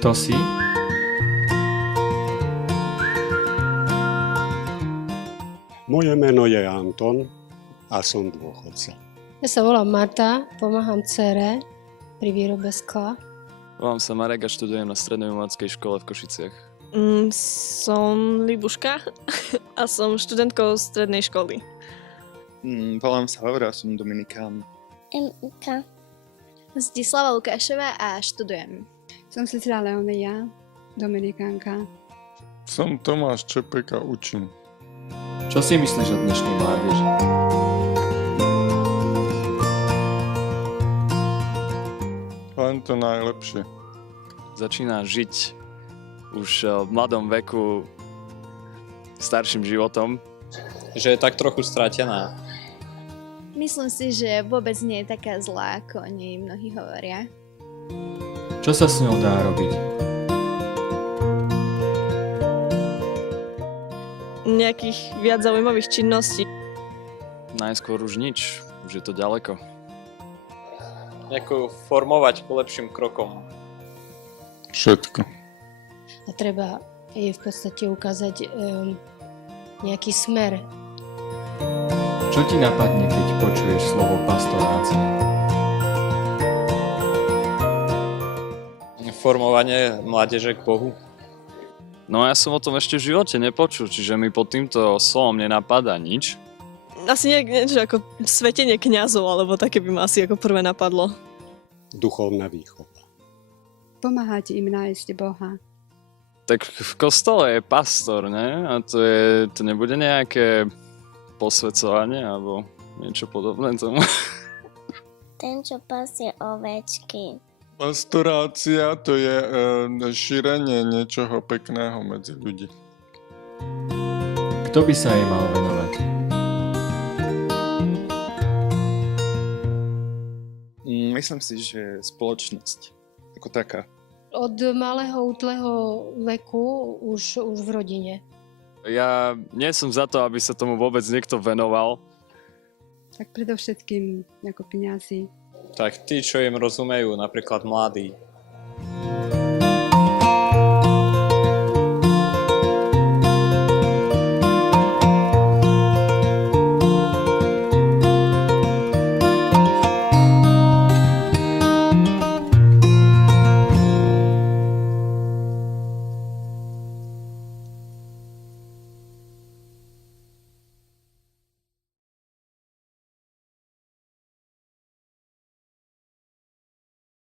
Kto si? Moje meno je Anton a som dôchodca. Ja sa volám Marta, pomáham dcére pri výrobe skla. Volám sa Marek a študujem na strednej umeleckej škole v Košiciach. Som Libuška a som študentkou strednej školy. Volám sa Laura, som Dominikán. Emka. Zdislava Lukášová a študujem. Som Cecília Leonia, Dominikánka. Som Tomáš Čepek a učím. Čo si myslíš o dnešnej mládeži? Len to najlepšie. Začína žiť už v mladom veku starším životom. Že je tak trochu stratená. Myslím si, že vôbec nie je taká zlá, ako o nej mnohí hovoria. Čo sa s ňou dá robiť? Nejakých viac zaujímavých činností. Najskôr už nič, už je to ďaleko. Nejako formovať k lepším krokom. Všetko. A treba jej v podstate ukázať nejaký smer. Čo ti napadne, keď počuješ slovo pastorácia? Formovanie mládeže k Bohu. No ja som o tom ešte v živote nepočul, čiže mi pod týmto slovom nenapadá nič. Asi niečo ako svetenie kňazov, alebo také by ma asi ako prvé napadlo. Duchovná výchova. Pomáhať im nájsť Boha. Tak v kostole je pastor, ne? A to nebude nejaké posväcovanie alebo niečo podobné tomu. Ten, čo pasie ovečky. Pastorácia to je šírenie niečoho pekného medzi ľudí. Kto by sa jej mal venovať? Myslím si, že spoločnosť ako taká. Od malého útleho veku už v rodine. Ja nie som za to, aby sa tomu vôbec niekto venoval. Tak predovšetkým ako kňazi. Tak tí, čo im rozumejú, napríklad mladí.